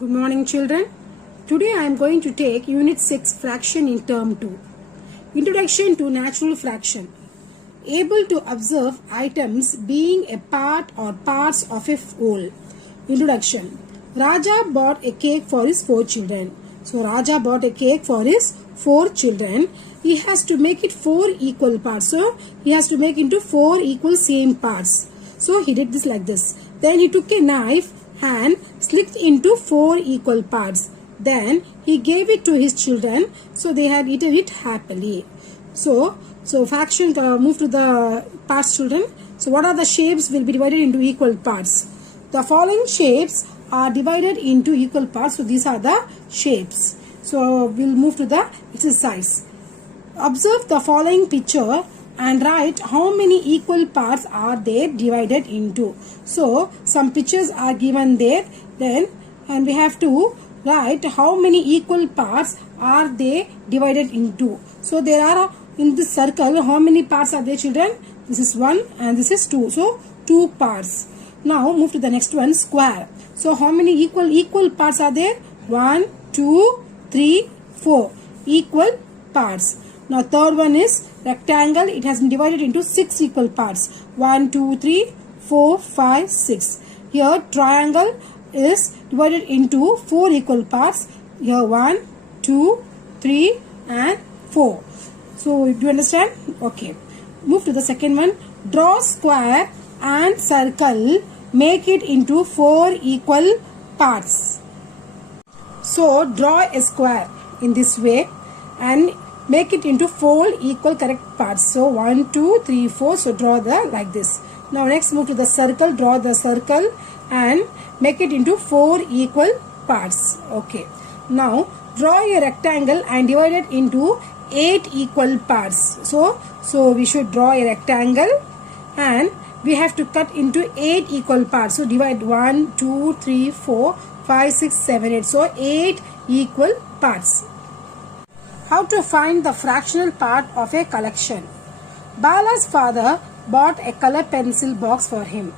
Good morning, children. Today I am going to take Unit 6 Fraction in Term 2. Introduction to Natural Fraction. Able to observe items being a part or parts of a whole. Introduction. Raja bought a cake for his 4 children. So Raja bought a cake for his 4 children. He has to make it 4 equal parts. So he has to make into 4 equal same parts. So he did this like this. Then he took a knife and slit into 4 equal parts. Then he gave it to his children, so they had eaten it happily. So fraction move to the parts, children. So what are the shapes will be divided into equal parts? The following shapes are divided into equal parts. So these are the shapes. So we'll move to the exercise. Observe the following picture and write how many equal parts are there divided into. So some pictures are given there, and we have to write how many equal parts are they divided into. So there are in this circle, how many parts are there, children? This is 1 and this is 2. So 2 parts. Now move to the next one, square. So how many equal parts are there? 1, 2, 3, 4 equal parts. Now third one is rectangle. It has been divided into 6 equal parts. 1, 2, 3, 4, 5, 6. Here triangle is divided into 4 equal parts. Here 1, 2, 3 and 4. So do you understand? Okay. Move to the second one. Draw square and circle. Make it into 4 equal parts. So draw a square in this way and make it into 4 equal correct parts. So 1, 2, 3, 4. So draw the like this. Now next move to the circle. Draw the circle and make it into 4 equal parts. Okay. Now draw a rectangle and divide it into 8 equal parts. So we should draw a rectangle and we have to cut into 8 equal parts. So divide 1, 2, 3, 4, 5, 6, 7, 8. So 8 equal parts. How to find the fractional part of a collection? Bala's father bought a color pencil box for him.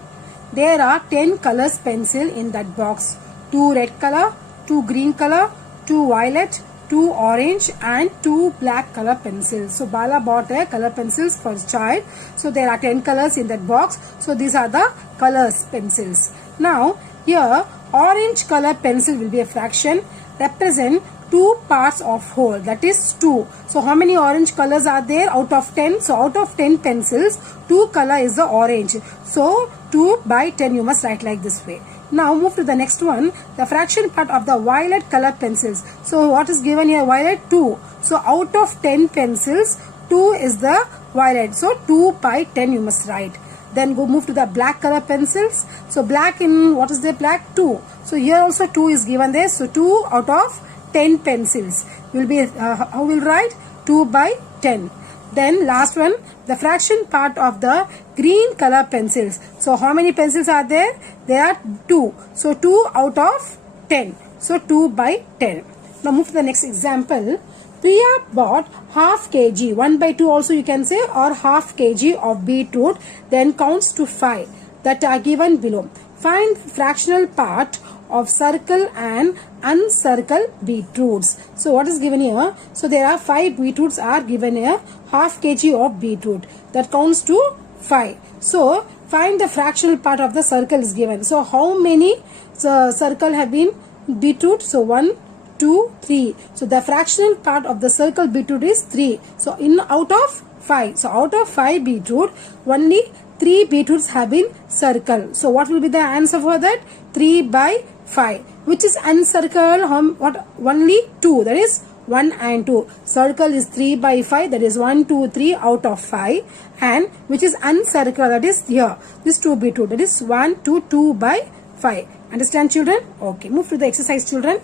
There are 10 colors pencil in that box. 2 red color, 2 green color, 2 violet, 2 orange and 2 black color pencils. So Bala bought a color pencils for his child. So there are 10 colors in that box. So these are the colors pencils. Now here orange color pencil will be a fraction, represent 2 parts of whole, that is 2. So how many orange colors are there out of 10? So out of 10 pencils, 2 color is the orange. So 2 by 10 you must write like this way. Now move to the next one, the fraction part of the violet color pencils. So what is given here? Violet 2. So out of 10 pencils, 2 is the violet. So 2 by 10 you must write. Then go move to the black color pencils. So black in what is the black? 2. So here also 2 is given there. So 2 out of 10 pencils will be how will write? 2 by 10. Then last one, the fraction part of the green color pencils. So how many pencils are there? There are 2. So 2 out of 10. So 2 by 10. Now move to the next example. Priya bought half kg, 1 by 2 also you can say, or half kg of beetroot, then counts to 5 that are given below. Find fractional part of circle and uncircle beetroots. So what is given here? So there are 5 beetroots are given here, half kg of beetroot that counts to 5. So find the fractional part of the circle is given. So how many circle have been beetroot? So 1, 2, 3. So the fractional part of the circle beetroot is 3. So out of 5. So out of 5 beetroot, only 3 beetroots have been circled. So what will be the answer for that? 3 by 5. Which is uncircled? What? Only 2. That is 1 and 2. Circle is 3 by 5. That is 1, 2, 3 out of 5. And which is uncircled? That is here. This 2 beetroot. That is 1, 2, 2 by 5. Understand, children? Okay. Move to the exercise, children.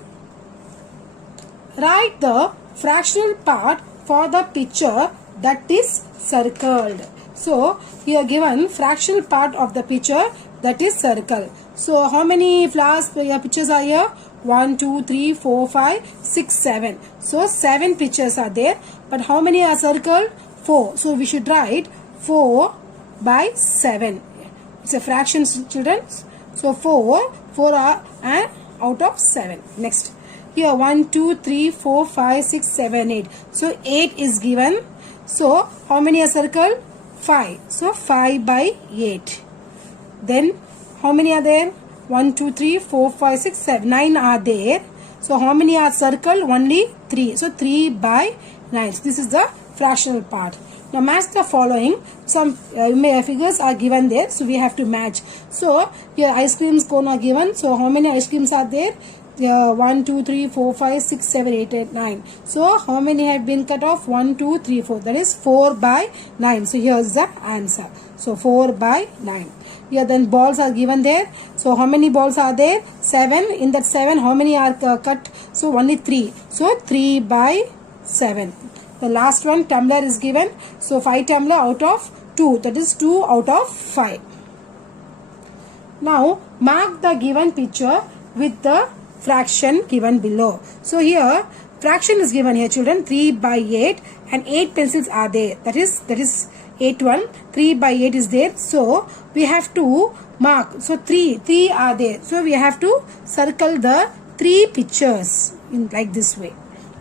Write the fractional part for the picture that is circled. So here given fractional part of the picture that is circle. So how many flowers pictures are here? 1, 2, 3, 4, 5, 6, 7. So 7 pictures are there. But how many are circled? 4. So we should write 4 by 7. It's a fraction, children. So 4 are and out of 7. Next, here 1, 2, 3, 4, 5, 6, 7, 8. So 8 is given. So how many are circled? 5. So 5 by 8. Then how many are there? 1, 2, 3, 4, 5, 6, 7. 9 are there. So how many are circled? Only 3. So 3 by 9. So this is the fractional part. Now match the following. Some figures are given there. So we have to match. So here ice cream cone are given. So how many ice creams are there? 1, 2, 3, 4, 5, 6, 7, 8, 8, 9. So how many have been cut off? 1, 2, 3, 4. That is 4 by 9. So here is the answer. So 4 by 9. Here then balls are given there. So how many balls are there? 7. In that 7, how many are cut? So only 3. So 3 by 7. The last one, tumbler is given. So 5 tumbler out of 2. That is 2 out of 5. Now mark the given picture with the fraction given below. So here fraction is given here, children. 3 by 8 and 8 pencils are there. That is 8 1. 3 by 8 is there. So we have to mark. So 3 are there. So we have to circle the 3 pictures in like this way.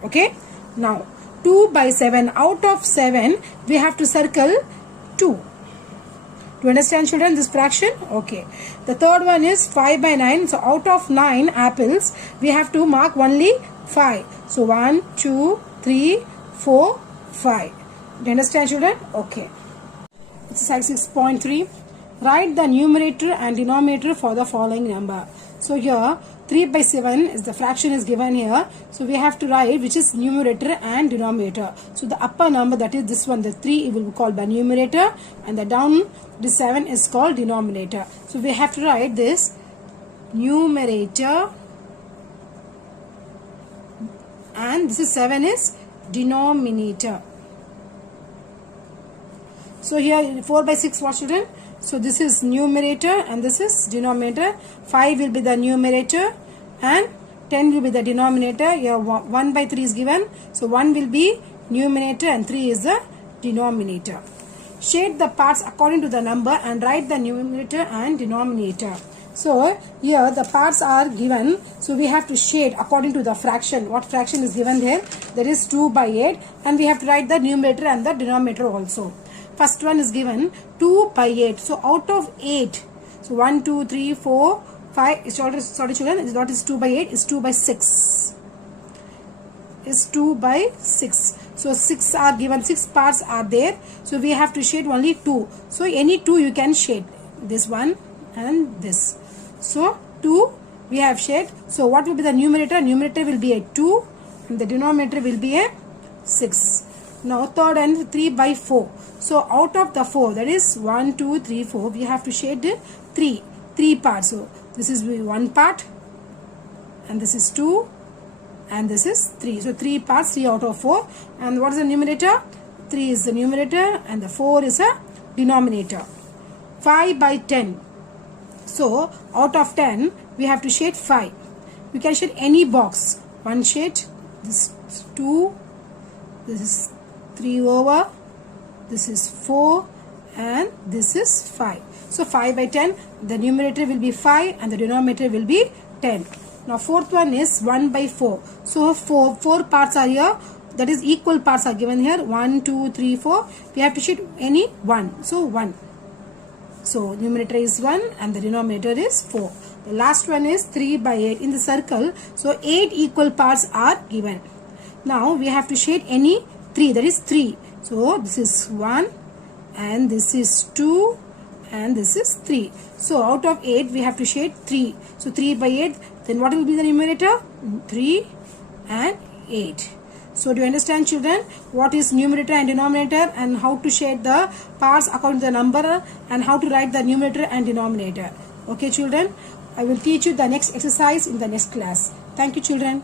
Okay. Now 2 by 7. Out of 7 we have to circle 2. Do you understand, children, this fraction? Okay. The third one is 5 by 9. So out of 9 apples we have to mark only 5. So 1, 2, 3, 4, 5. Do you understand, children? Okay. Exercise 6.3. Write the numerator and denominator for the following number. So here 3 by 7 is the fraction is given here. So we have to write which is numerator and denominator. So the upper number, that is this one, the 3, it will be called by numerator, and the down, the 7 is called denominator. So we have to write this numerator and this is 7 is denominator. So here 4 by 6, what, children? So this is numerator and this is denominator. 5 will be the numerator and 10 will be the denominator. Here 1 by 3 is given. So 1 will be numerator and 3 is the denominator. Shade the parts according to the number and write the numerator and denominator. So here the parts are given. So we have to shade according to the fraction. What fraction is given there? That is 2 by 8, and we have to write the numerator and the denominator also. First one is given 2 by 8. So out of 8, so 1, 2, 3, 4, 5. Sorry, children, it's not is 2 by 8. It's 2 by 6. Is 2 by 6. So 6 are given. 6 parts are there. So we have to shade only 2. So any 2 you can shade. This one and this. So 2 we have shade. So what will be the numerator? Numerator will be a 2 and the denominator will be a 6. Now third and 3 by 4. So out of the 4, that is 1, 2, 3, 4, we have to shade 3 parts. So this is 1 part and this is 2 and this is 3. So 3 parts, 3 out of 4. And what is the numerator? 3 is the numerator and the 4 is a denominator. 5 by 10. So out of 10 we have to shade 5. We can shade any box. One shade, this is 2, this is 3 over, this is 4 and this is 5. So 5 by 10, the numerator will be 5 and the denominator will be 10. Now fourth one is 1 by 4. So 4 parts are here, that is equal parts are given here. 1, 2, 3, 4. We have to shade any 1. So 1. So numerator is 1 and the denominator is 4. The last one is 3 by 8 in the circle. So 8 equal parts are given. Now we have to shade any 3, that is 3. So this is 1 and this is 2 and this is 3. So out of 8 we have to shade 3. So 3 by 8, then what will be the numerator? 3 and 8. So do you understand, children, what is numerator and denominator and how to shade the parts according to the number and how to write the numerator and denominator? Okay, children, I will teach you the next exercise in the next class. Thank you, children.